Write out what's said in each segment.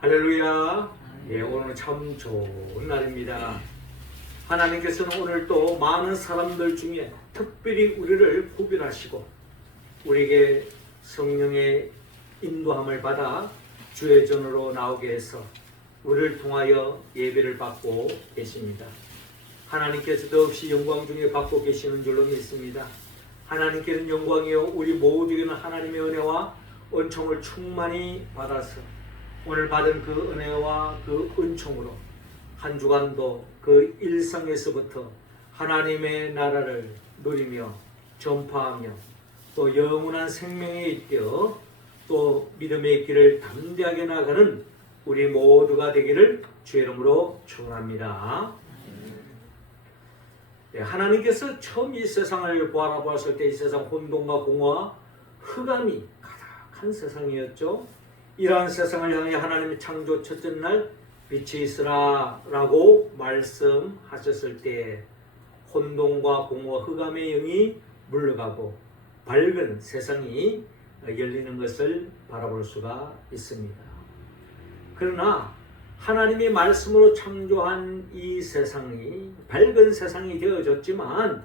할렐루야. 예, 오늘 참 좋은 날입니다. 하나님께서는 오늘 또 많은 사람들 중에 특별히 우리를 구별하시고 우리에게 성령의 인도함을 받아 주의 전으로 나오게 해서 우리를 통하여 예배를 받고 계십니다. 하나님께서 더없이 영광 중에 받고 계시는 줄로 믿습니다. 하나님께는 영광이요 우리 모두에게는 하나님의 은혜와 은총을 충만히 받아서 오늘 받은 그 은혜와 그 은총으로 한 주간도 그 일상에서부터 하나님의 나라를 누리며 전파하며 또 영원한 생명에 있되어 또 믿음의 길을 담대하게 나가는 우리 모두가 되기를 주의 이름으로 축원합니다. 네, 하나님께서 처음 이 세상을 바라보았을 때 이 세상 혼돈과 공허와 흑암이 가득한 세상이었죠. 이러한 세상을 향해 하나님의 창조 첫째 날 빛이 있으라 라고 말씀하셨을 때 혼돈과 공허 흑암의 영이 물러가고 밝은 세상이 열리는 것을 바라볼 수가 있습니다. 그러나 하나님의 말씀으로 창조한 이 세상이 밝은 세상이 되어졌지만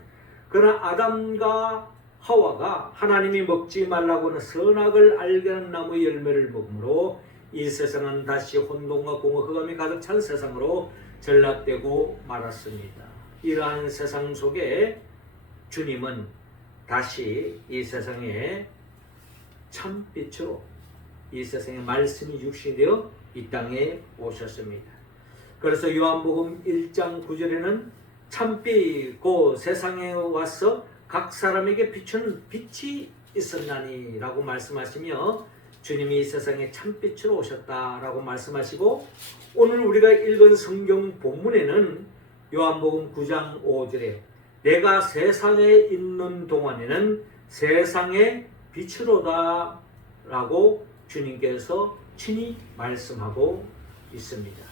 그러나 아담과 하와가 하나님이 먹지 말라고는 선악을 알게 하는 나무의 열매를 먹으므로 이 세상은 다시 혼돈과 공허 흑암이 가득 찬 세상으로 전락되고 말았습니다. 이러한 세상 속에 주님은 다시 이 세상에 참빛으로 이 세상에 말씀이 육신이 되어 이 땅에 오셨습니다. 그래서 요한복음 1장 9절에는 참빛 그 세상에 와서 각 사람에게 비추는 빛이 있었나니 라고 말씀하시며 주님이 이 세상에 참빛으로 오셨다라고 말씀하시고 오늘 우리가 읽은 성경 본문에는 요한복음 9장 5절에 내가 세상에 있는 동안에는 세상의 빛으로다 라고 주님께서 친히 말씀하고 있습니다.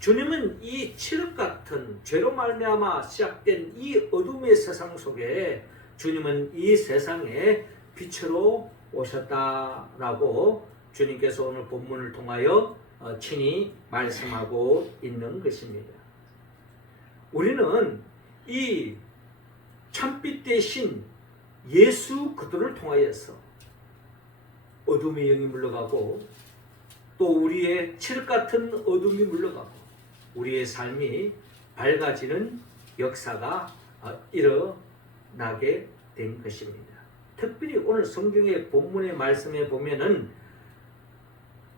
주님은 이 칠흑 같은 죄로 말미암아 시작된 이 어둠의 세상 속에 주님은 이 세상에 빛으로 오셨다라고 주님께서 오늘 본문을 통하여 친히 말씀하고 있는 것입니다. 우리는 이 참빛 대신 예수 그리스도를 통하여서 어둠의 영이 물러가고 또 우리의 칠흑 같은 어둠이 물러가고 우리의 삶이 밝아지는 역사가 일어나게 된 것입니다. 특별히 오늘 성경의 본문의 말씀에 보면은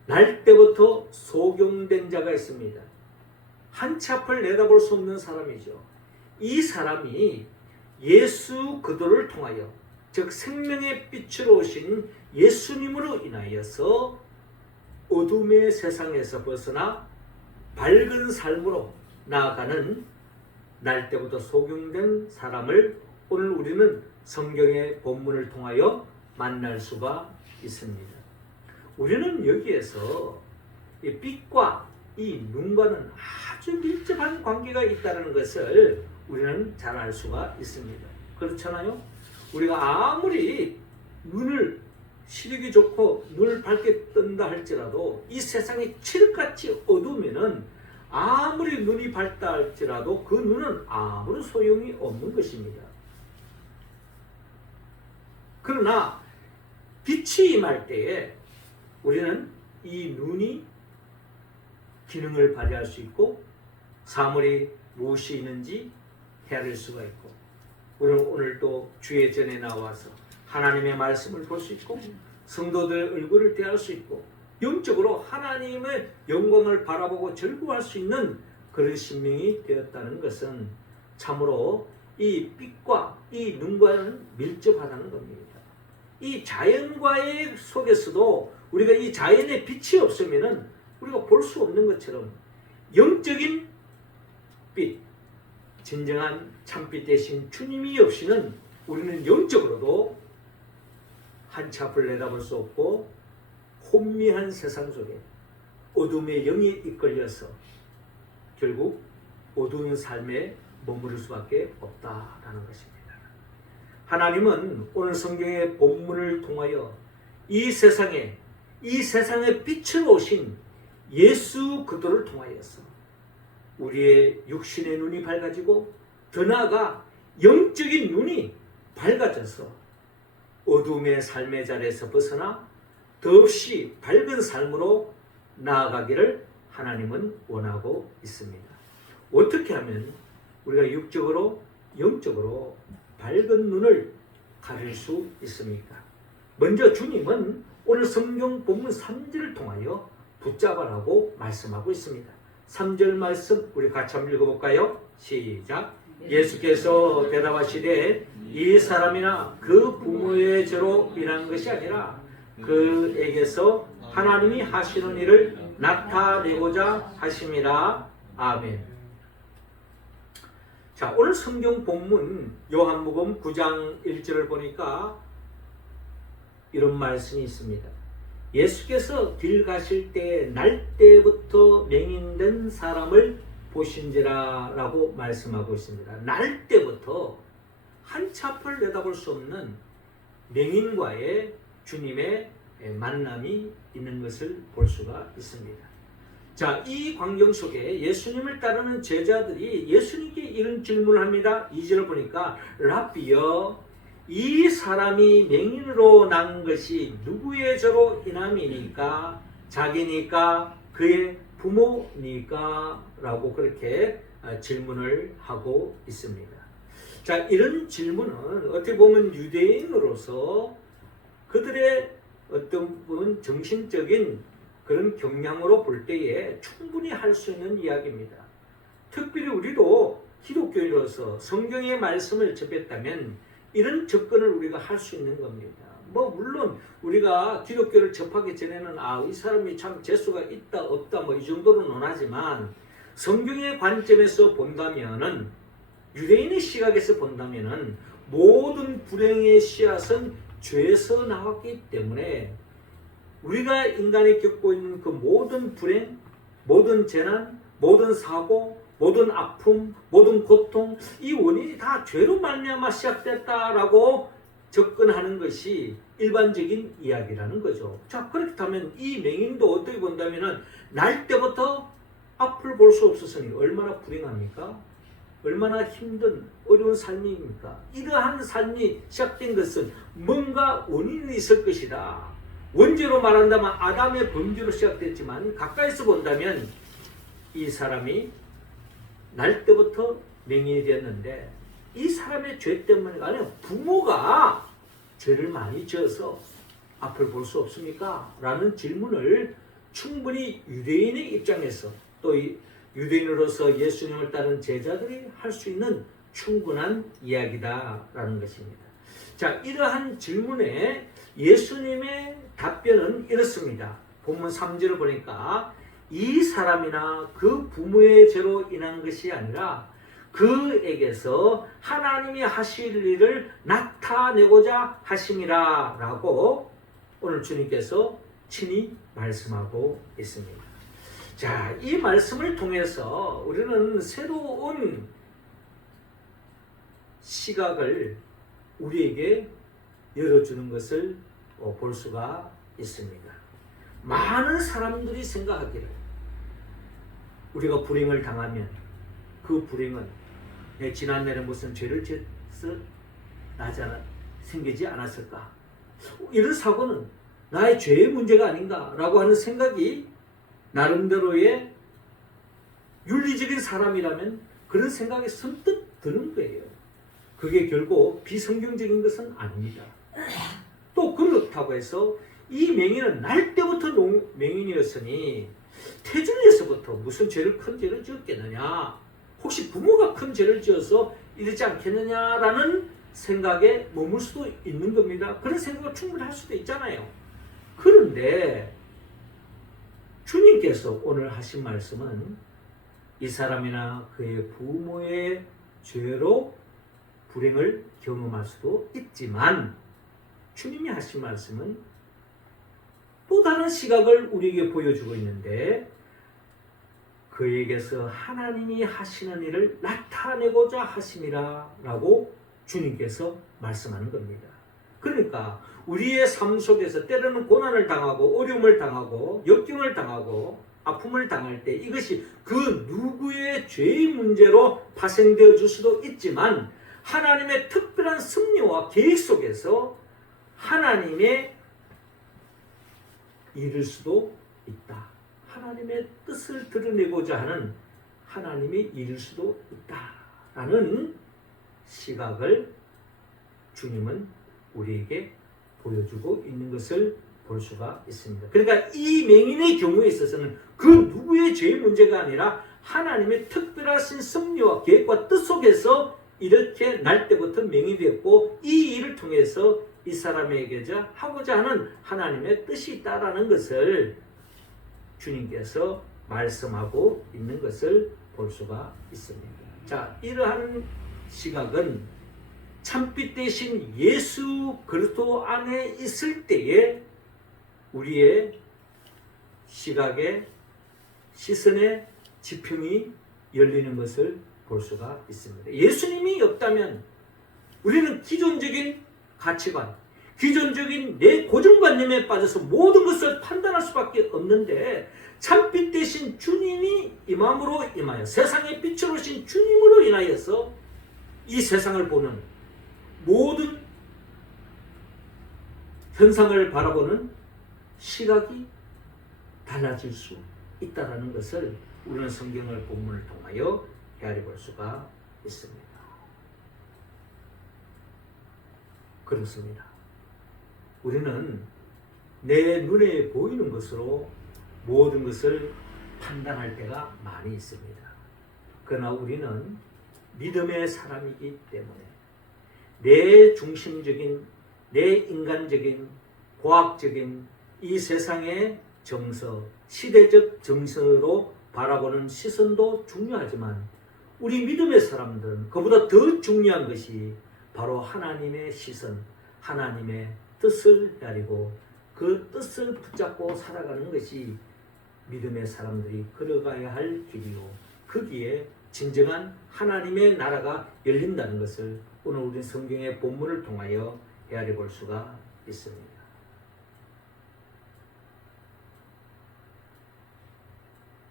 날 때부터 소경된 자가 있습니다. 한치 앞을 내다볼 수 없는 사람이죠. 이 사람이 예수 그리스도를 통하여 즉 생명의 빛으로 오신 예수님으로 인하여서 어둠의 세상에서 벗어나 밝은 삶으로 나아가는 날 때부터 소경된 사람을 오늘 우리는 성경의 본문을 통하여 만날 수가 있습니다. 우리는 여기에서 이 빛과 이 눈과는 아주 밀접한 관계가 있다는 것을 우리는 잘 알 수가 있습니다. 그렇잖아요? 우리가 아무리 눈을 시력이 좋고 눈을 밝게 뜬다 할지라도 이 세상이 칠흑같이 어두우면은 아무리 눈이 밝다 할지라도 그 눈은 아무런 소용이 없는 것입니다. 그러나 빛이 임할 때에 우리는 이 눈이 기능을 발휘할 수 있고 사물이 무엇이 있는지 헤아릴 수가 있고 우리는 오늘 또 주의 전에 나와서 하나님의 말씀을 볼 수 있고 성도들의 얼굴을 대할 수 있고 영적으로 하나님의 영광을 바라보고 즐거워할 수 있는 그런 신명이 되었다는 것은 참으로 이 빛과 이 눈과는 밀접하다는 겁니다. 이 자연과의 속에서도 우리가 이 자연의 빛이 없으면은 우리가 볼 수 없는 것처럼 영적인 빛, 진정한 참빛 대신 주님이 없이는 우리는 영적으로도 한치 앞을 내다볼 수 없고 혼미한 세상 속에 어둠의 영이 이끌려서 결국 어두운 삶에 머무를 수밖에 없다라는 것입니다. 하나님은 오늘 성경의 본문을 통하여 이 세상에 빛으로 오신 예수 그리스도를 통하여서 우리의 육신의 눈이 밝아지고 더 나아가 영적인 눈이 밝아져서 어둠의 삶의 자리에서 벗어나 더없이 밝은 삶으로 나아가기를 하나님은 원하고 있습니다. 어떻게 하면 우리가 육적으로 영적으로 밝은 눈을 가질 수 있습니까? 먼저 주님은 오늘 성경 본문 3절을 통하여 붙잡아라고 말씀하고 있습니다. 3절 말씀 우리 같이 한번 읽어볼까요? 시작. 예수께서 대답하시되 이 사람이나 그 부모의 죄로 인한 것이 아니라 그에게서 하나님이 하시는 일을 나타내고자 하심이라. 아멘. 자, 오늘 성경 본문 요한복음 9장 1절을 보니까 이런 말씀이 있습니다. 예수께서 길 가실 때 날 때부터 맹인된 사람을 보신지라 라고 말씀하고 있습니다. 날 때부터 한치 앞을 내다볼 수 없는 맹인과의 주님의 만남이 있는 것을 볼 수가 있습니다. 자, 이 광경 속에 예수님을 따르는 제자들이 예수님께 이런 질문을 합니다. 2절을 보니까 랍비여, 이 사람이 맹인으로 난 것이 누구의 죄로 인함이니까? 자기니까? 그의 부모니까? 라고 그렇게 질문을 하고 있습니다. 자, 이런 질문은 어떻게 보면 유대인으로서 그들의 어떤 부분 정신적인 그런 경향으로 볼 때에 충분히 할 수 있는 이야기입니다. 특별히 우리도 기독교인으로서 성경의 말씀을 접했다면 이런 접근을 우리가 할 수 있는 겁니다. 물론 우리가 기독교를 접하기 전에는 이 사람이 참 재수가 있다 없다 이 정도로 논하지만 성경의 관점에서 본다면은 유대인의 시각에서 본다면은 모든 불행의 씨앗은 죄에서 나왔기 때문에 우리가 인간이 겪고 있는 그 모든 불행, 모든 재난, 모든 사고, 모든 아픔, 모든 고통, 이 원인이 다 죄로 말미암아 시작됐다라고 접근하는 것이 일반적인 이야기라는 거죠. 자, 그렇다면 이 맹인도 어떻게 본다면은 날 때부터 앞을 볼 수 없었으니 얼마나 불행합니까? 얼마나 힘든 어려운 삶입니까? 이러한 삶이 시작된 것은 뭔가 원인이 있을 것이다. 원죄로 말한다면 아담의 범죄로 시작됐지만 가까이서 본다면 이 사람이 날 때부터 맹인이 되었는데 이 사람의 죄 때문에 아니라 부모가 죄를 많이 지어서 앞을 볼 수 없습니까? 라는 질문을 충분히 유대인의 입장에서 또 유대인으로서 예수님을 따른 제자들이 할 수 있는 충분한 이야기다라는 것입니다. 자, 이러한 질문에 예수님의 답변은 이렇습니다. 본문 3절을 보니까 이 사람이나 그 부모의 죄로 인한 것이 아니라 그에게서 하나님이 하실 일을 나타내고자 하심이라 라고 오늘 주님께서 친히 말씀하고 있습니다. 자, 이 말씀을 통해서 우리는 새로운 시각을 우리에게 열어주는 것을 볼 수가 있습니다. 많은 사람들이 생각하기를 우리가 불행을 당하면 그 불행은 내 지난날에 무슨 죄를 지어서 생기지 않았을까? 이런 사고는 나의 죄의 문제가 아닌가라고 하는 생각이 나름대로의 윤리적인 사람이라면 그런 생각이 선뜻 드는 거예요. 그게 결국 비성경적인 것은 아닙니다. 또 그렇다고 해서 이 맹인은 날 때부터 맹인이었으니 태중에서부터 무슨 큰 죄를 지었겠느냐, 혹시 부모가 큰 죄를 지어서 이러지 않겠느냐라는 생각에 머물 수도 있는 겁니다. 그런 생각을 충분히 할 수도 있잖아요. 그런데 주님께서 오늘 하신 말씀은 이 사람이나 그의 부모의 죄로 불행을 경험할 수도 있지만 주님이 하신 말씀은 또 다른 시각을 우리에게 보여주고 있는데 그에게서 하나님이 하시는 일을 나타내고자 하심이라 라고 주님께서 말씀하는 겁니다. 그러니까 우리의 삶 속에서 때로는 고난을 당하고 어려움을 당하고 역경을 당하고 아픔을 당할 때 이것이 그 누구의 죄의 문제로 파생되어 줄 수도 있지만 하나님의 특별한 섭리와 계획 속에서 하나님의 일일 수도 있다. 하나님의 뜻을 드러내고자 하는 하나님의 일일 수도 있다라는 시각을 주님은 우리에게 보여주고 있는 것을 볼 수가 있습니다. 그러니까 이 맹인의 경우에 있어서는 그 누구의 죄의 문제가 아니라 하나님의 특별하신 섭리와 계획과 뜻 속에서 이렇게 날 때부터 맹인이 되었고 이 일을 통해서 이 사람에게 하고자 하는 하나님의 뜻이 있다라는 것을 주님께서 말씀하고 있는 것을 볼 수가 있습니다. 자, 이러한 시각은 참빛 대신 예수 그리스도 안에 있을 때에 우리의 시각의 시선의 지평이 열리는 것을 볼 수가 있습니다. 예수님이 없다면 우리는 기존적인 가치관, 기존적인 내 고정관념에 빠져서 모든 것을 판단할 수밖에 없는데 참빛 대신 주님이 임함으로 임하여 세상의 빛으로 오신 주님으로 인하여서 이 세상을 보는 모든 현상을 바라보는 시각이 달라질 수 있다는 것을 우리는 성경을 본문을 통하여 헤아려 볼 수가 있습니다. 그렇습니다. 우리는 내 눈에 보이는 것으로 모든 것을 판단할 때가 많이 있습니다. 그러나 우리는 믿음의 사람이기 때문에 내 중심적인, 내 인간적인, 과학적인 이 세상의 정서, 시대적 정서로 바라보는 시선도 중요하지만 우리 믿음의 사람들은 그보다 더 중요한 것이 바로 하나님의 시선, 하나님의 뜻을 헤아리고 그 뜻을 붙잡고 살아가는 것이 믿음의 사람들이 걸어가야 할 길이요. 거기에 진정한 하나님의 나라가 열린다는 것을 오늘 우리 성경의 본문을 통하여 헤아려 볼 수가 있습니다.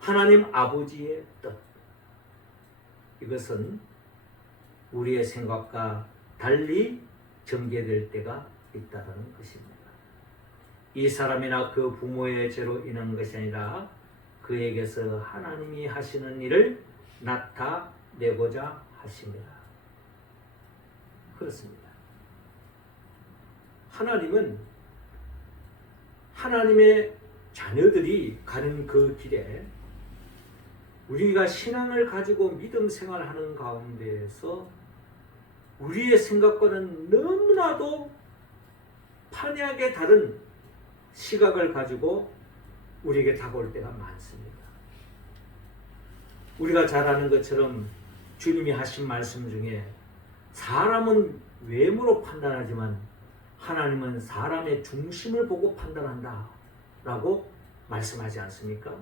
하나님 아버지의 뜻, 이것은 우리의 생각과 달리 전개될 때가 있다는 것입니다. 이 사람이나 그 부모의 죄로 인한 것이 아니라 그에게서 하나님이 하시는 일을 나타내고자 하십니다. 그렇습니다. 하나님은 하나님의 자녀들이 가는 그 길에 우리가 신앙을 가지고 믿음 생활하는 가운데에서 우리의 생각과는 너무나도 판이하게 다른 시각을 가지고 우리에게 다가올 때가 많습니다. 우리가 잘 아는 것처럼 주님이 하신 말씀 중에 사람은 외모로 판단하지만 하나님은 사람의 중심을 보고 판단한다 라고 말씀하지 않습니까?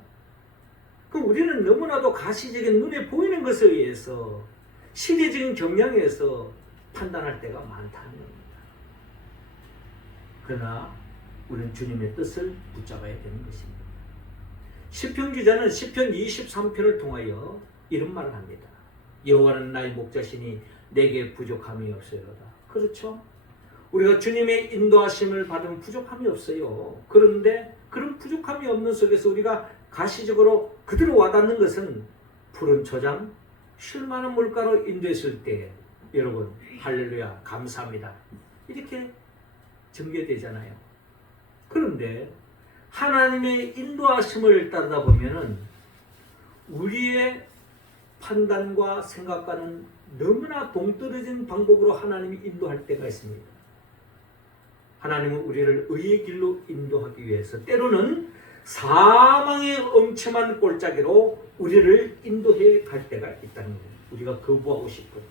그럼 우리는 너무나도 가시적인 눈에 보이는 것에 의해서 시대적인 경향에서 판단할 때가 많다는 겁니다. 그러나 우리는 주님의 뜻을 붙잡아야 되는 것입니다. 시편 기자는 시편 23편을 통하여 이런 말을 합니다. 여호와는 나의 목자시니 내게 부족함이 없어요다. 그렇죠? 우리가 주님의 인도하심을 받으면 부족함이 없어요. 그런데 그런 부족함이 없는 속에서 우리가 가시적으로 그대로 와닿는 것은 푸른 초장, 쉴만한 물가로 인도했을 때 여러분 할렐루야 감사합니다 이렇게 전개되잖아요. 그런데 하나님의 인도하심을 따르다 보면은 우리의 판단과 생각과는 너무나 동떨어진 방법으로 하나님이 인도할 때가 있습니다. 하나님은 우리를 의의 길로 인도하기 위해서 때로는 사망의 엄청난 골짜기로 우리를 인도해 갈 때가 있다는 거예요. 우리가 거부하고 싶은,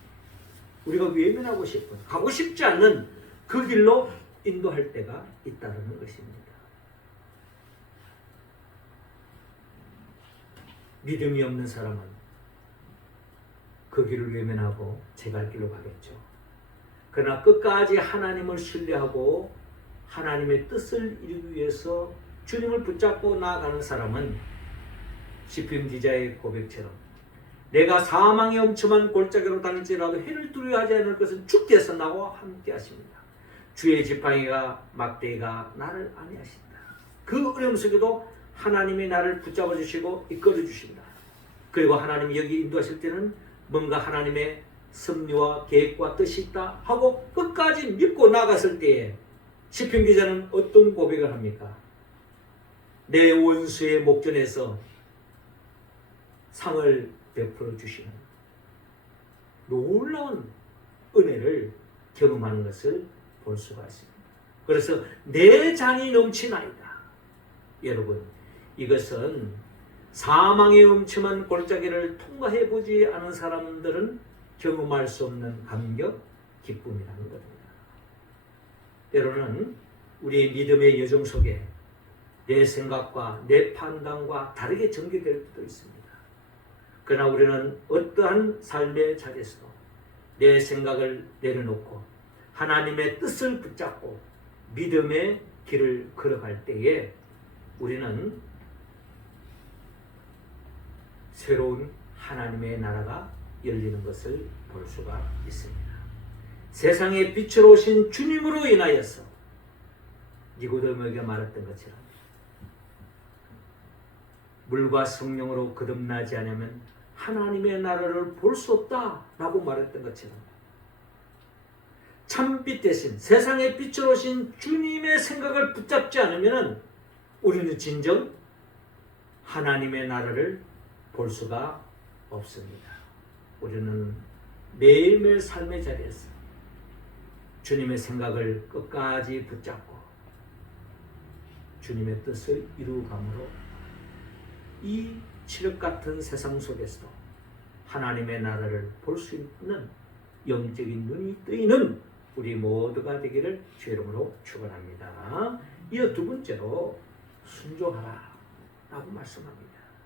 우리가 외면하고 싶은, 가고 싶지 않는 그 길로 인도할 때가 있다는 것입니다. 믿음이 없는 사람은 그 길을 외면하고 제 갈 길로 가겠죠. 그러나 끝까지 하나님을 신뢰하고 하나님의 뜻을 이루기 위해서 주님을 붙잡고 나아가는 사람은 시편 기자의 고백처럼 내가 사망의 엄청한 골짜기로 다닐지라도 해를 두려워하지 않을 것은 주께서 나와 함께 하십니다. 주의 지팡이가 막대기가 나를 안위하신다. 그 어려움 속에도 하나님이 나를 붙잡아 주시고 이끌어 주신다. 그리고 하나님이 여기 인도하실 때는 뭔가 하나님의 섭리와 계획과 뜻이 있다 하고 끝까지 믿고 나갔을 때에 시편 기자는 어떤 고백을 합니까? 내 원수의 목전에서 상을 베풀어 주시는 놀라운 은혜를 경험하는 것을 볼 수가 있습니다. 그래서 내 잔이 넘치나이다. 여러분, 이것은 사망의 엄청난 골짜기를 통과해 보지 않은 사람들은 경험할 수 없는 감격, 기쁨이라는 겁니다. 때로는 우리의 믿음의 여정 속에 내 생각과 내 판단과 다르게 전개될 때도 있습니다. 그러나 우리는 어떠한 삶의 자리에서도 내 생각을 내려놓고 하나님의 뜻을 붙잡고 믿음의 길을 걸어갈 때에 우리는 새로운 하나님의 나라가 열리는 것을 볼 수가 있습니다. 세상에 빛으로 오신 주님으로 인하여서 니고데모에게 말했던 것처럼 물과 성령으로 거듭나지 않으면 하나님의 나라를 볼 수 없다라고 말했던 것처럼 참빛 대신 세상의 빛으로 오신 주님의 생각을 붙잡지 않으면 우리는 진정 하나님의 나라를 볼 수가 없습니다. 우리는 매일매일 삶의 자리에서 주님의 생각을 끝까지 붙잡고 주님의 뜻을 이루어감으로 이 칠흑 같은 세상 속에서도 하나님의 나라를 볼 수 있는 영적인 눈이 뜨이는 우리 모두가 되기를 주의 이름으로 축원합니다. 이어 두 번째로 순종하라 라고 말씀합니다.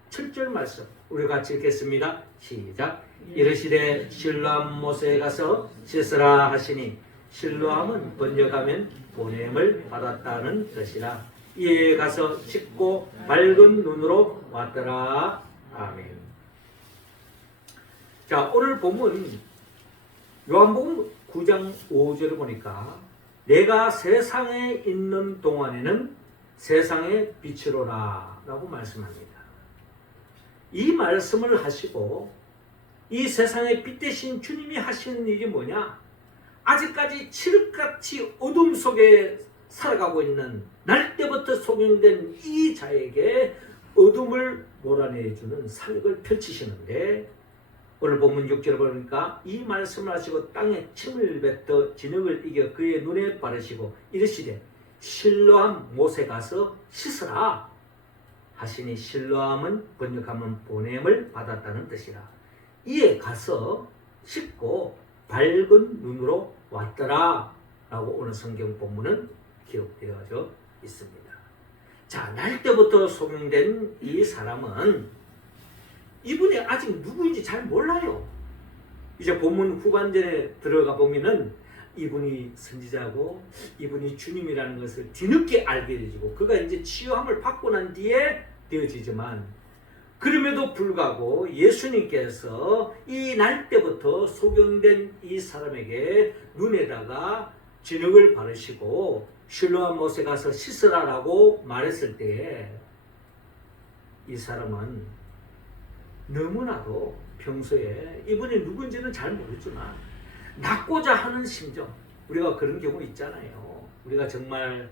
7절 말씀 우리 같이 읽겠습니다. 시작. 이르시되 실로암 못에 가서 씻으라 하시니 실로암은 번역하면 보냄을 받았다는 뜻이라. 이에 가서 씻고 밝은 눈으로 왔더라. 아멘. 자, 오늘 본문 요한복음 9장 5절을 보니까 내가 세상에 있는 동안에는 세상의 빛이로라 라고 말씀합니다. 이 말씀을 하시고 이 세상의 빛 대신 주님이 하시는 일이 뭐냐? 아직까지 칠흑같이 어둠 속에 살아가고 있는 날 때부터 소명된 이 자에게 어둠을 몰아내주는 사역을 펼치시는데 오늘 본문 6절을 보니까 이 말씀을 하시고 땅에 침을 뱉어 진흙을 이겨 그의 눈에 바르시고 이르시되 실로암 못에 가서 씻으라 하시니 실로암은 번역하면 보냄을 받았다는 뜻이라. 이에 가서 씻고 밝은 눈으로 왔더라 라고 오늘 성경 본문은 기록되어져 있습니다. 자, 날 때부터 소명된 이 사람은 이분이 아직 누구인지 잘 몰라요. 이제 본문 후반전에 들어가 보면은 이분이 선지자고 이분이 주님이라는 것을 뒤늦게 알게 되지고 그가 이제 치유함을 받고 난 뒤에 되어지지만 그럼에도 불구하고 예수님께서 이 날 때부터 소경된 이 사람에게 눈에다가 진흙을 바르시고 실로암 못에 가서 씻으라라고 말했을 때에 이 사람은 너무나도 평소에 이분이 누군지는 잘 모르지만 낫고자 하는 심정, 우리가 그런 경우 있잖아요. 우리가 정말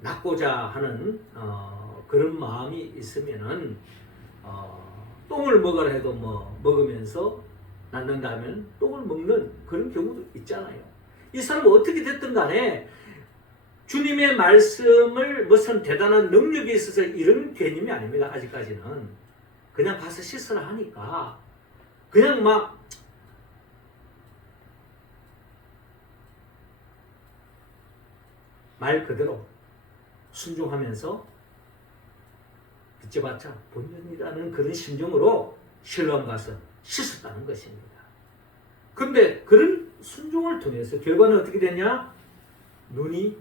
낫고자 하는 그런 마음이 있으면은 똥을 먹으라 해도 먹으면서 낫는다면 똥을 먹는 그런 경우도 있잖아요. 이 사람은 어떻게 됐든 간에 주님의 말씀을 무슨 대단한 능력이 있어서 이런 개념이 아닙니다. 아직까지는 그냥 가서 씻으라 하니까 그냥 막 말 그대로 순종하면서 붙여봤자 본전이라는 그런 심정으로 실로암 가서 씻었다는 것입니다. 그런데 그런 순종을 통해서 결과는 어떻게 되냐? 눈이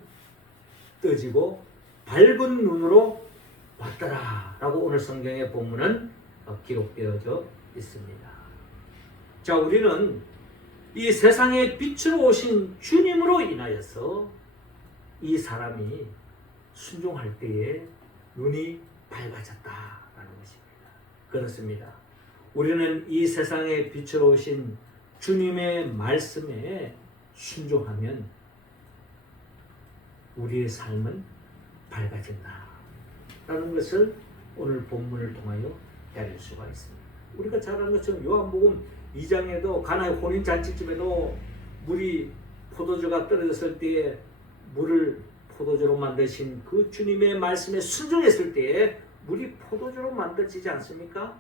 떠지고 밝은 눈으로 왔더라라고 오늘 성경의 본문은 기록되어져 있습니다. 자, 우리는 이 세상에 빛으로 오신 주님으로 인하여서 이 사람이 순종할 때에 눈이 밝아졌다라는 것입니다. 그렇습니다. 우리는 이 세상에 빛으로 오신 주님의 말씀에 순종하면 우리의 삶은 밝아진다라는 것을 오늘 본문을 통하여 알릴 수가 있습니다. 우리가 잘 아는 것처럼 요한복음 2장에도 가나의 혼인잔치집에도 물이 포도주가 떨어졌을 때에 물을 포도주로 만드신 그 주님의 말씀에 순종했을 때에 물이 포도주로 만들어지지 않습니까?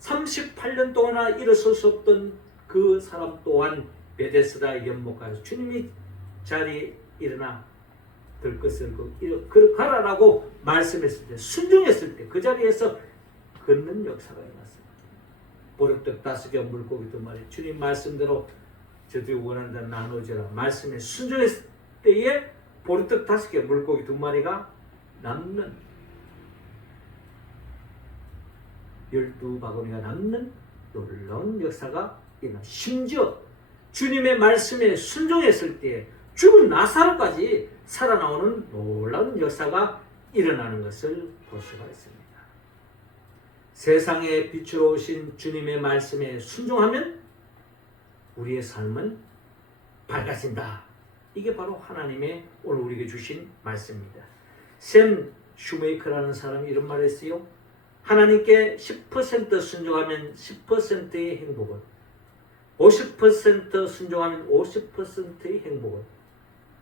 38년 동안이나 일어설 수 없던 그 사람 또한 베데스다 연못가에서 주님이 자리에 일어나 들 것을 가라라고 말씀했을 때, 순종했을 때 그 자리에서 걷는 역사가 일어났습니다. 보리떡 5개 물고기 2마리, 주님 말씀대로 저들이 원하는 대로 나눠주라 말씀에 순종했을 때에 보리떡 5개 물고기 2마리가 남는 12바구니가 남는 놀라운 역사가 일어나, 심지어 주님의 말씀에 순종했을 때 죽은 나사로까지 살아나오는 놀라운 역사가 일어나는 것을 볼 수가 있습니다. 세상에 빛으로 오신 주님의 말씀에 순종하면 우리의 삶은 밝아진다. 이게 바로 하나님의 오늘 우리에게 주신 말씀입니다. 샘 슈메이커라는 사람이 이런 말을 했어요. 하나님께 10% 순종하면 10%의 행복을, 50% 순종하면 50%의 행복을,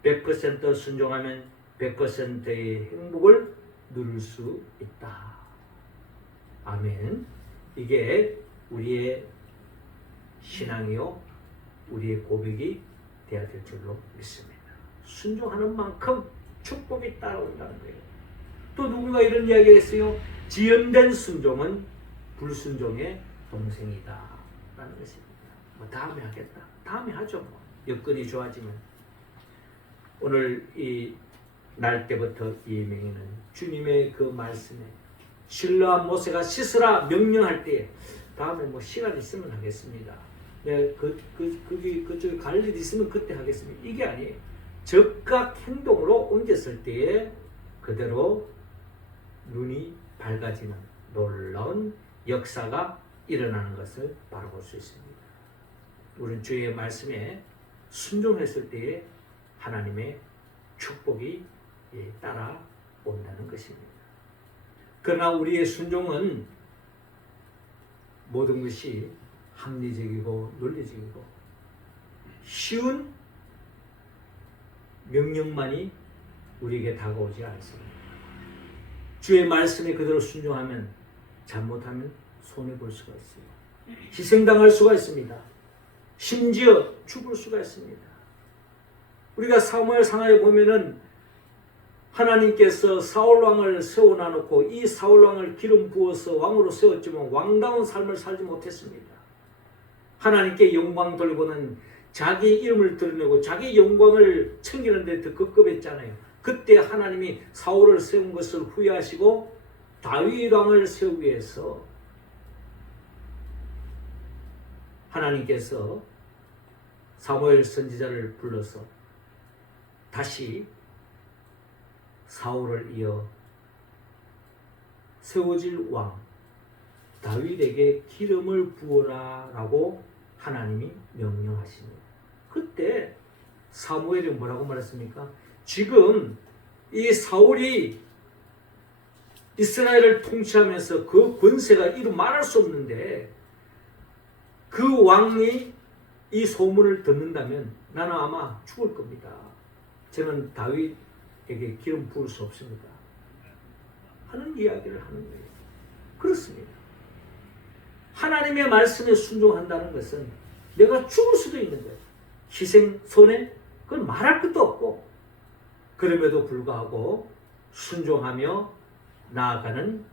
100% 순종하면 100%의 행복을 누릴 수 있다. 아멘. 이게 우리의 신앙이요, 우리의 고백이 되어야 될 줄로 믿습니다. 순종하는 만큼 축복이 따라온다는 거예요. 또 누군가 이런 이야기를 했어요. 지연된 순종은 불순종의 동생이다 라는 것입니다. 뭐 다음에 하겠다, 다음에 하죠. 뭐 여건이 좋아지면. 오늘 이 날 때부터 이 명예는 주님의 그 말씀에 실로와 모세가 씻으라 명령할 때, 다음에 뭐 시간 있으면 하겠습니다. 네, 그쪽에 갈 일 있으면 그때 하겠습니다. 이게 아니에요. 즉각 행동으로 옮겼을 때에 그대로 눈이 밝아지는 놀라운 역사가 일어나는 것을 바라볼 수 있습니다. 우리는 주의 말씀에 순종했을 때에 하나님의 축복이 따라온다는 것입니다. 그러나 우리의 순종은 모든 것이 합리적이고 논리적이고 쉬운 명령만이 우리에게 다가오지 않습니다. 주의 말씀에 그대로 순종하면, 잘못하면 손해볼 수가 있어요. 희생당할 수가 있습니다. 심지어 죽을 수가 있습니다. 우리가 사무엘 상하에 보면은 하나님께서 사울왕을 세워놔놓고 이 사울왕을 기름 부어서 왕으로 세웠지만 왕다운 삶을 살지 못했습니다. 하나님께 영광 돌고는 자기 이름을 드러내고 자기 영광을 챙기는 데 더 급급했잖아요. 그때 하나님이 사울을 세운 것을 후회하시고 다윗 왕을 세우기 위해서 하나님께서 사무엘 선지자를 불러서 다시 사울을 이어 세워질 왕 다윗에게 기름을 부어라 라고 하나님이 명령하십니다. 그때 사무엘이 뭐라고 말했습니까? 지금 이 사울이 이스라엘을 통치하면서 그 권세가 이루 말할 수 없는데 그 왕이 이 소문을 듣는다면 나는 아마 죽을 겁니다. 저는 다윗에게 기름 부을 수 없습니다. 하는 이야기를 하는 거예요. 그렇습니다. 하나님의 말씀에 순종한다는 것은 내가 죽을 수도 있는 거예요. 희생, 손해, 그건 말할 것도 없고, 그럼에도 불구하고 순종하며 나아가는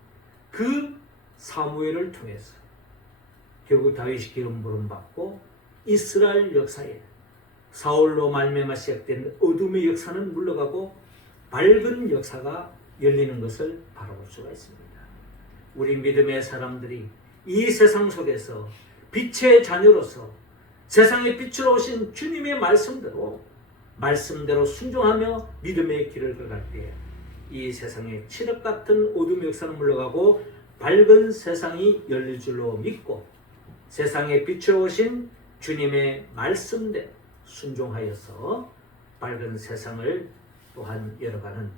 그 사무엘을 통해서 결국 다윗이 기름 부름 받고 이스라엘 역사에 사울로 말미암아 시작된 어둠의 역사는 물러가고 밝은 역사가 열리는 것을 바라볼 수가 있습니다. 우리 믿음의 사람들이 이 세상 속에서 빛의 자녀로서 세상의 빛으로 오신 주님의 말씀대로 순종하며 믿음의 길을 걸어갈 때 이 세상에 칠흑 같은 어둠의 역사는 물러가고 밝은 세상이 열릴 줄로 믿고 세상의 빛으로 오신 주님의 말씀대로 순종하여서 밝은 세상을 또한 열어가는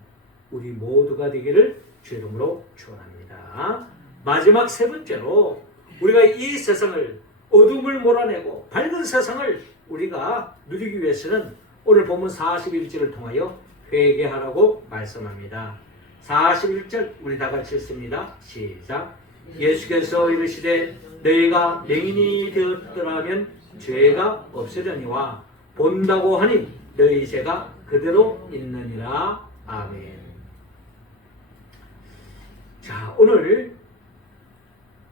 우리 모두가 되기를 주의 이름으로 축원합니다. 마지막 세 번째로 우리가 이 세상을 어둠을 몰아내고 밝은 세상을 우리가 누리기 위해서는 오늘 본문 41절을 통하여 회개하라고 말씀합니다. 41절 우리 다 같이 읽습니다. 시작. 예수께서 이르시되 너희가 맹인이 되었더라면 죄가 없으려니와 본다고 하니 너희 죄가 그대로 있느니라. 아멘. 자, 오늘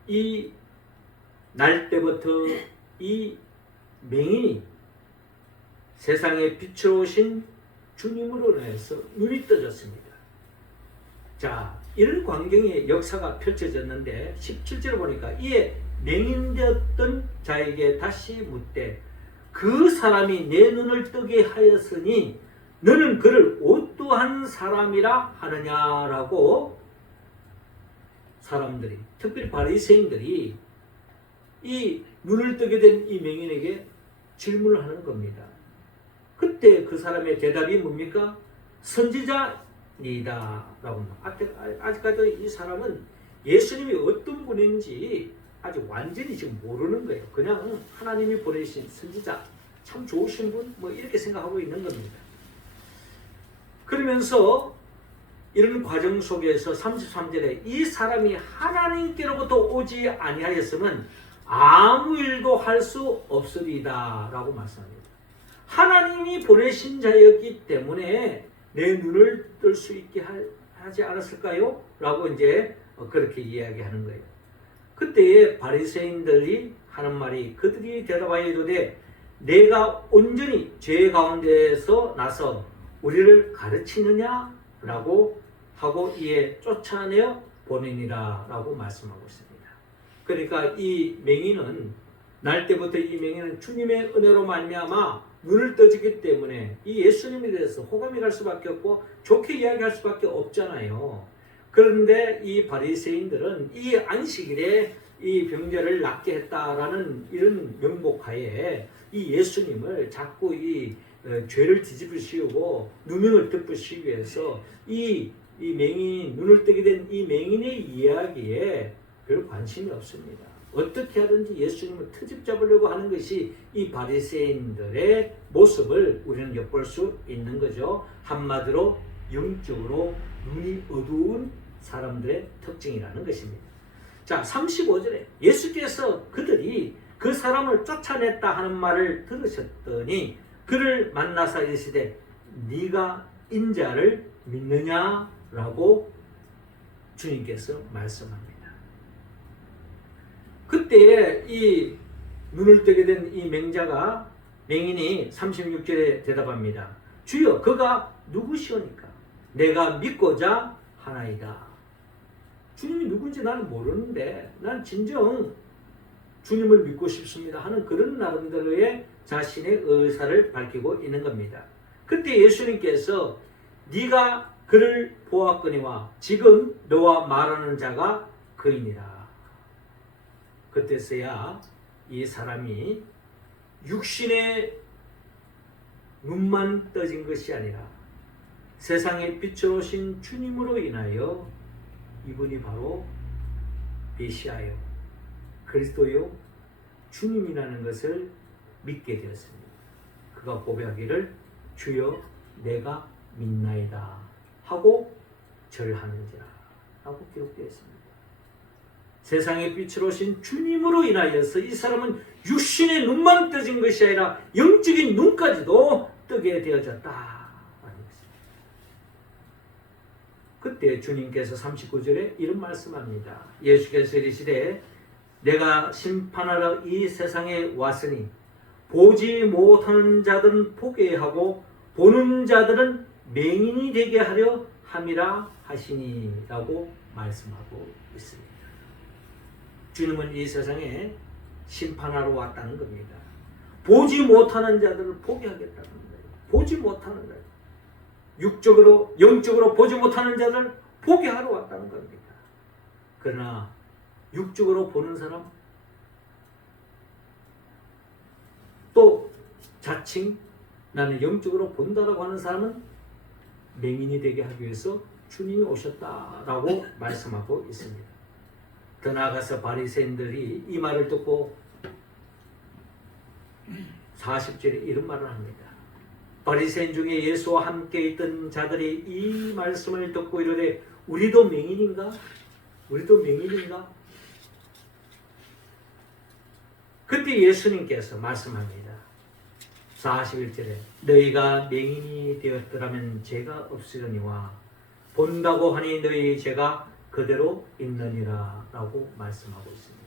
이 날 때부터 이 맹인이 세상에 빛으로 오신 주님으로 인해서 눈이 떠졌습니다. 자, 이런 광경의 역사가 펼쳐졌는데 17절을 보니까 이에 맹인되었던 자에게 다시 묻되 그 사람이 내 눈을 뜨게 하였으니 너는 그를 어떠한 사람이라 하느냐라고 사람들이, 특별히 바리새인들이 이 눈을 뜨게 된 이 맹인에게 질문을 하는 겁니다. 그때 그 사람의 대답이 뭡니까? 선지자니다 라고 합니다. 아직까지 이 사람은 예수님이 어떤 분인지 아직 완전히 지금 모르는 거예요. 그냥 하나님이 보내신 선지자, 참 좋으신 분, 뭐 이렇게 생각하고 있는 겁니다. 그러면서 이런 과정 속에서 33절에 이 사람이 하나님께로부터 오지 아니하였으면 아무 일도 할 수 없으리다 라고 말씀합니다. 하나님이 보내신 자였기 때문에 내 눈을 뜰 수 있게 하지 않았을까요? 라고 이제 그렇게 이야기하는 거예요. 그때에 바리새인들이 하는 말이 그들이 대답하여 이르되 내가 온전히 죄 가운데에서 나서 우리를 가르치느냐? 라고 하고 이에 쫓아내어 보내니라 라고 말씀하고 있습니다. 그러니까 이 맹인은 날 때부터 이 맹인은 주님의 은혜로 말미암아 눈을 떠지기 때문에 이 예수님에 대해서 호감이 갈 수밖에 없고 좋게 이야기할 수밖에 없잖아요. 그런데 이 바리새인들은 이 안식일에 이 병자를 낫게 했다라는 이런 명목하에 이 예수님을 자꾸 이 죄를 뒤집어 씌우고 누명을 덮으시기 위해서 이 맹인, 눈을 뜨게 된 이 맹인의 이야기에 별 관심이 없습니다. 어떻게 하든지 예수님을 트집 잡으려고 하는 것이 이 바리새인들의 모습을 우리는 엿볼 수 있는 거죠. 한마디로 영적으로 눈이 어두운 사람들의 특징이라는 것입니다. 자, 35절에 예수께서 그들이 그 사람을 쫓아냈다 하는 말을 들으셨더니 그를 만나사 이르시되 네가 인자를 믿느냐라고 주님께서 말씀합니다. 그때 이 눈을 뜨게 된 이 맹인이 36절에 대답합니다. 주여 그가 누구시오니까 내가 믿고자 하나이다. 주님이 누군지 나는 모르는데 난 진정 주님을 믿고 싶습니다 하는 그런 나름대로의 자신의 의사를 밝히고 있는 겁니다. 그때 예수님께서 네가 그를 보았거니와 지금 너와 말하는 자가 그이니라. 그때서야 이 사람이 육신의 눈만 떠진 것이 아니라 세상에 빛으로 오신 주님으로 인하여 이분이 바로 메시아요, 그리스도요, 주님이라는 것을 믿게 되었습니다. 그가 고백하기를 주여 내가 믿나이다 하고 절하는지라 라고 기록되어 있습니다. 세상의 빛으로 오신 주님으로 인하여서 이 사람은 육신의 눈만 떠진 것이 아니라 영적인 눈까지도 뜨게 되어졌다. 그때 주님께서 39절에 이런 말씀합니다. 예수께서 이르시되 내가 심판하러 이 세상에 왔으니 보지 못하는 자들은 보게 하고 보는 자들은 맹인이 되게 하려 함이라 하시니라고 말씀하고 있습니다. 주님은 이 세상에 심판하러 왔다는 겁니다. 보지 못하는 자들을 포기하겠다는 거예요. 보지 못하는 자들, 육적으로 영적으로 보지 못하는 자들을 포기하러 왔다는 겁니다. 그러나 육적으로 보는 사람, 또 자칭 나는 영적으로 본다라고 하는 사람은 맹인이 되게 하기 위해서 주님이 오셨다라고 말씀하고 있습니다. 더 나아가서 바리새인들이 이 말을 듣고 40절에 이런 말을 합니다. 바리새인 중에 예수와 함께 있던 자들이 이 말씀을 듣고 이르되 우리도 맹인인가? 우리도 맹인인가? 그때 예수님께서 말씀합니다. 41절에 너희가 맹인이 되었더라면 죄가 없으려니와 본다고 하니 너희 죄가 그대로 있느니라 라고 말씀하고 있습니다.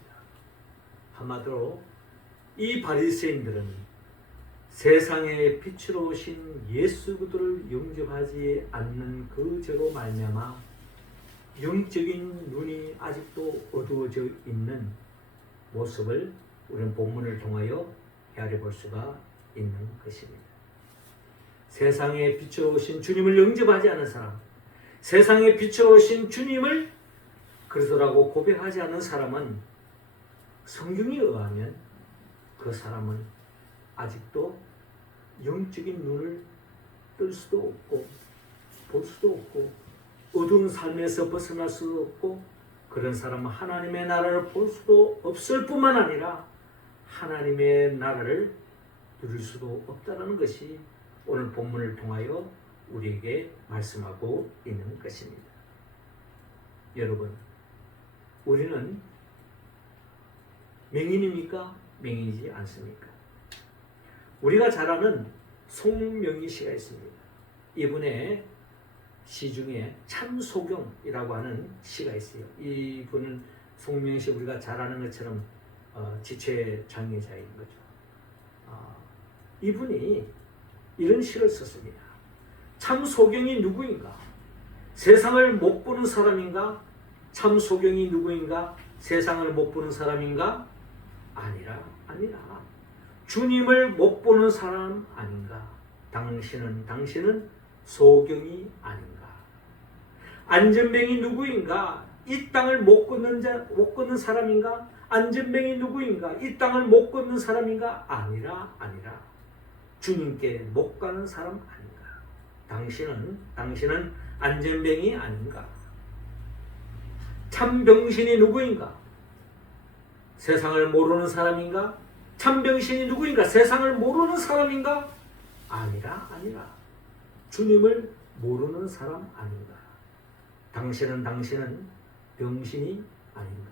한마디로 이 바리새인들은 세상의 빛으로 오신 예수 그리스도를 영접하지 않는 그 죄로 말미암아 영적인 눈이 아직도 어두워져 있는 모습을 우리는 본문을 통하여 헤아려 볼 수가 있는 것입니다. 세상의 빛으로 오신 주님을 영접하지 않은 사람, 세상의 빛으로 오신 주님을 그리스도라고 고백하지 않는 사람은 성경에 의하면 그 사람은 아직도 영적인 눈을 뜰 수도 없고 볼 수도 없고 어두운 삶에서 벗어날 수도 없고 그런 사람은 하나님의 나라를 볼 수도 없을 뿐만 아니라 하나님의 나라를 누릴 수도 없다는 것이 오늘 본문을 통하여 우리에게 말씀하고 있는 것입니다. 여러분, 우리는 맹인입니까? 맹인이지 않습니까? 우리가 잘 아는 송명희 씨가 있습니다. 이분의 시 중에 참소경이라고 하는 시가 있어요. 이분은 송명희 씨 우리가 잘 아는 것처럼 지체 장애자인 거죠. 이분이 이런 시를 썼습니다. 참소경이 누구인가? 세상을 못 보는 사람인가? 참소경이 누구인가? 세상을 못 보는 사람인가? 아니라 주님을 못 보는 사람 아닌가? 당신은 소경이 아닌가? 안전뱅이 누구인가? 이 땅을 못 걷는 사람인가? 안전뱅이 누구인가? 이 땅을 못 걷는 사람인가? 아니라 주님께 못 가는 사람 아닌가? 당신은 안전뱅이 아닌가? 참병신이 누구인가? 세상을 모르는 사람인가? 참병신이 누구인가? 세상을 모르는 사람인가? 아니라 주님을 모르는 사람 아닌가? 당신은 병신이 아닌가?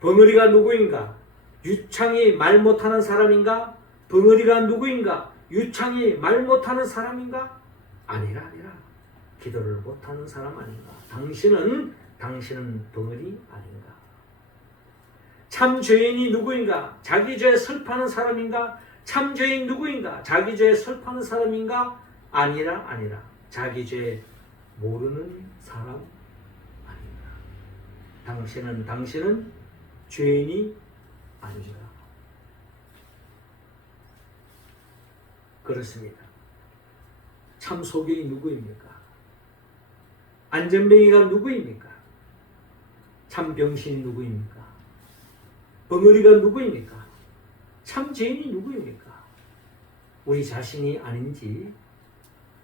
벙어리가 누구인가? 유창이 말 못하는 사람인가? 벙어리가 누구인가? 유창이 말 못하는 사람인가? 아니라 기도를 못하는 사람 아닌가? 당신은 벙어리 아닌가? 참 죄인이 누구인가? 자기 죄 슬퍼하는 사람인가? 참 죄인 누구인가? 자기 죄 슬퍼하는 사람인가? 아니라 자기 죄 모르는 사람 아닌가? 당신은 죄인이 아닌가? 그렇습니다. 참 소경이 누구입니까? 안전뱅이가 누구입니까? 참 병신이 누구입니까? 벙어리가 누구입니까? 참 죄인이 누구입니까? 우리 자신이 아닌지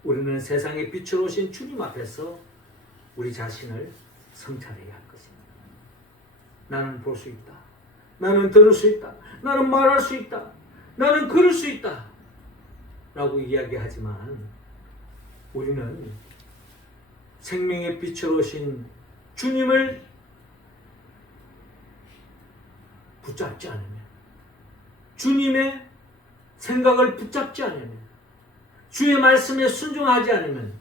우리는 세상의 빛으로 오신 주님 앞에서 우리 자신을 성찰해야 할 것입니다. 나는 볼 수 있다. 나는 들을 수 있다. 나는 말할 수 있다. 나는 걸을 수 있다. 라고 이야기하지만 우리는 생명의 빛으로 오신 주님을 붙잡지 않으면, 주님의 생각을 붙잡지 않으면, 주의 말씀에 순종하지 않으면,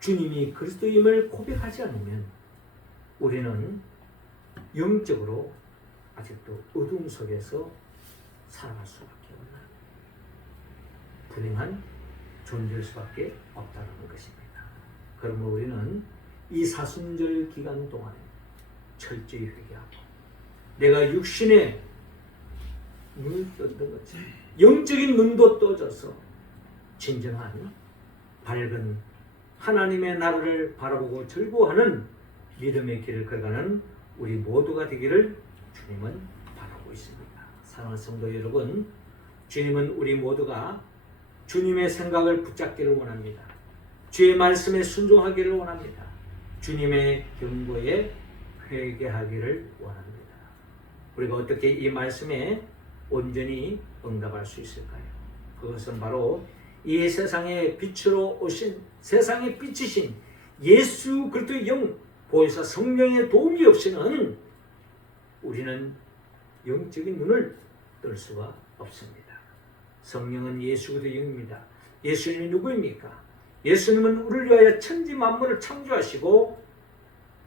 주님이 그리스도임을 고백하지 않으면 우리는 영적으로 아직도 어둠 속에서 살아갈 수밖에 없는 불행한 존재일 수밖에 없다는 것입니다. 그러므로 우리는 이 사순절 기간 동안에 철저히 회개하고 내가 육신의 눈을 떴던 것처럼 영적인 눈도 떠져서 진정한 밝은 하나님의 나라를 바라보고 즐거워하는 믿음의 길을 걸어가는 우리 모두가 되기를 주님은 바라고 있습니다. 사랑하는 성도 여러분, 주님은 우리 모두가 주님의 생각을 붙잡기를 원합니다. 주의 말씀에 순종하기를 원합니다. 주님의 경고에 회개하기를 원합니다. 우리가 어떻게 이 말씀에 온전히 응답할 수 있을까요? 그것은 바로 이 세상의 빛으로 오신 세상의 빛이신 예수 그리스도의 영 보혜사 성령의 도움이 없이는 우리는 영적인 눈을 뜰 수가 없습니다. 성령은 예수 그리스도의 영입니다. 예수님이 누구입니까? 예수님은 우리를 위하여 천지 만물을 창조하시고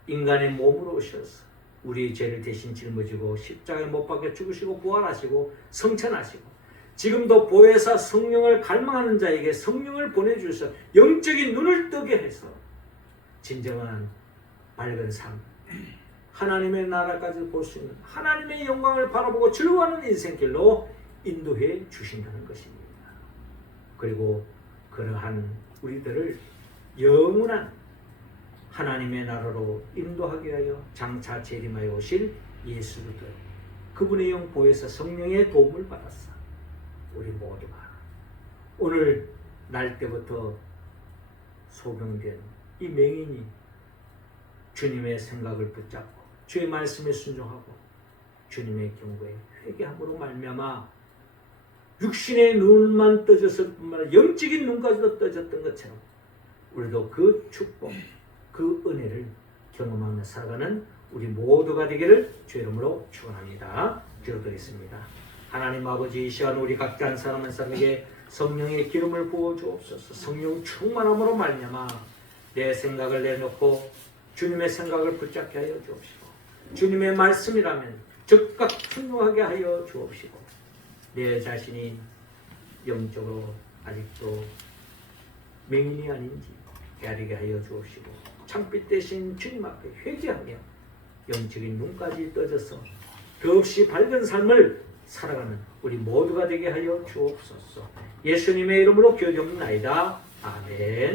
인간의 몸으로 오셔서 우리의 죄를 대신 짊어지고 십자가에 못 박혀 죽으시고 부활하시고 성천하시고 지금도 보혜사 성령을 갈망하는 자에게 성령을 보내주셔서 영적인 눈을 뜨게 해서 진정한 밝은 삶, 하나님의 나라까지 볼 수 있는 하나님의 영광을 바라보고 즐거워하는 인생길로 인도해 주신다는 것입니다. 그리고 그러한 우리들을 영원한 하나님의 나라로 인도하게 하여 장차 재림하여 오실 예수 그리스도 그분의 영 보혜사 성령의 도움을 받았사 우리 모두가 오늘 날 때부터 소명된 이 맹인이 주님의 생각을 붙잡고 주의 말씀에 순종하고 주님의 경고에 회개함으로 말미암아 육신의 눈만 떠졌을 뿐만 아니라 영적인 눈까지도 떠졌던 것처럼 우리도 그 축복, 그 은혜를 경험하며 살아가는 우리 모두가 되기를 주의 이름으로 축원합니다. 기도드리겠습니다. 하나님 아버지, 이 시간 우리 각자 한 사람 한 사람에게 성령의 기름을 부어 주옵소서. 성령 충만함으로 말미암아 내 생각을 내놓고 주님의 생각을 붙잡게 하여 주옵시고 주님의 말씀이라면 즉각 순종하게 하여 주옵시고 내 자신이 영적으로 아직도 맹인이 아닌지 헤아리게 하여 주옵시고 창빛 대신 주님 앞에 회개하며 영적인 눈까지 떠져서 더없이 밝은 삶을 살아가는 우리 모두가 되게 하여 주옵소서. 예수님의 이름으로 기도드립니다. 아멘.